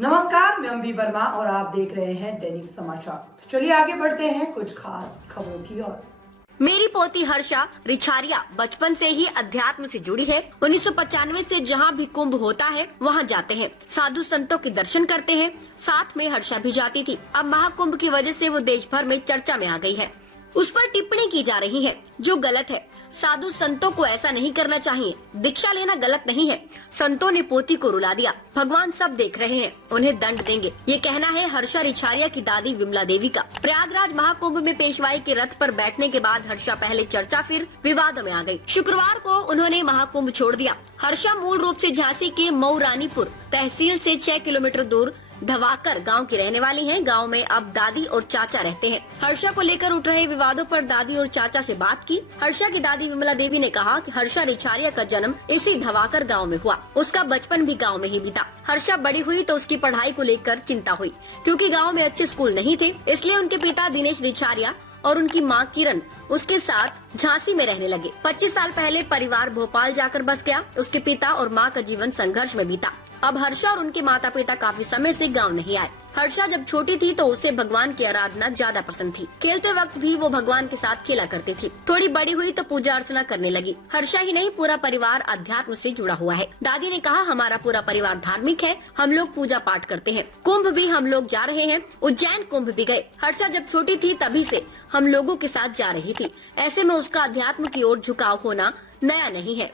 नमस्कार, मैं अम्बी वर्मा और आप देख रहे हैं दैनिक समाचार। तो चलिए आगे बढ़ते हैं कुछ खास खबरों की ओर। मेरी पोती हर्षा रिछारिया बचपन से ही अध्यात्म से जुड़ी है। 1995 से जहाँ भी कुंभ होता है वहाँ जाते हैं, साधु संतों के दर्शन करते हैं। साथ में हर्षा भी जाती थी। अब महाकुंभ की वजह से वो देश भर में चर्चा में आ गई है। उस पर टिप्पणी की जा रही है जो गलत है। साधु संतों को ऐसा नहीं करना चाहिए। दीक्षा लेना गलत नहीं है। संतों ने पोती को रुला दिया। भगवान सब देख रहे हैं, उन्हें दंड देंगे, ये कहना है हर्षा रिछारिया की दादी विमला देवी का। प्रयागराज महाकुंभ में पेशवाई के रथ पर बैठने के बाद हर्षा पहले चर्चा फिर विवाद में आ गई। शुक्रवार को उन्होंने महाकुंभ छोड़ दिया। हर्षा मूल रूप से झांसी के मऊरानीपुर तहसील से 6 किलोमीटर दूर धवाकर गांव की रहने वाली हैं। गांव में अब दादी और चाचा रहते हैं। हर्षा को लेकर उठ रहे विवादों पर दादी और चाचा से बात की। हर्षा की दादी विमला देवी ने कहा कि हर्षा रिछारिया का जन्म इसी धवाकर गांव में हुआ। उसका बचपन भी गांव में ही बीता। हर्षा बड़ी हुई तो उसकी पढ़ाई को लेकर चिंता हुई, क्योंकि गाँव में अच्छे स्कूल नहीं थे। इसलिए उनके पिता दिनेश रिछारिया और उनकी मां किरण उसके साथ झांसी में रहने लगे। 25 साल पहले परिवार भोपाल जाकर बस गया। उसके पिता और मां का जीवन संघर्ष में बीता। अब हर्षा और उनके माता पिता काफी समय से गांव नहीं आए। हर्षा जब छोटी थी तो उसे भगवान की आराधना ज्यादा पसंद थी। खेलते वक्त भी वो भगवान के साथ खेला करती थी। थोड़ी बड़ी हुई तो पूजा अर्चना करने लगी। हर्षा ही नहीं, पूरा परिवार अध्यात्म से जुड़ा हुआ है। दादी ने कहा, हमारा पूरा परिवार धार्मिक है, हम लोग पूजा पाठ करते हैं। कुंभ भी हम लोग जा रहे हैं। उज्जैन कुंभ भी गए। हर्षा जब छोटी थी तभी से हम लोगों के साथ जा रही थी। ऐसे में उसका अध्यात्म की ओर झुकाव होना नया नहीं है।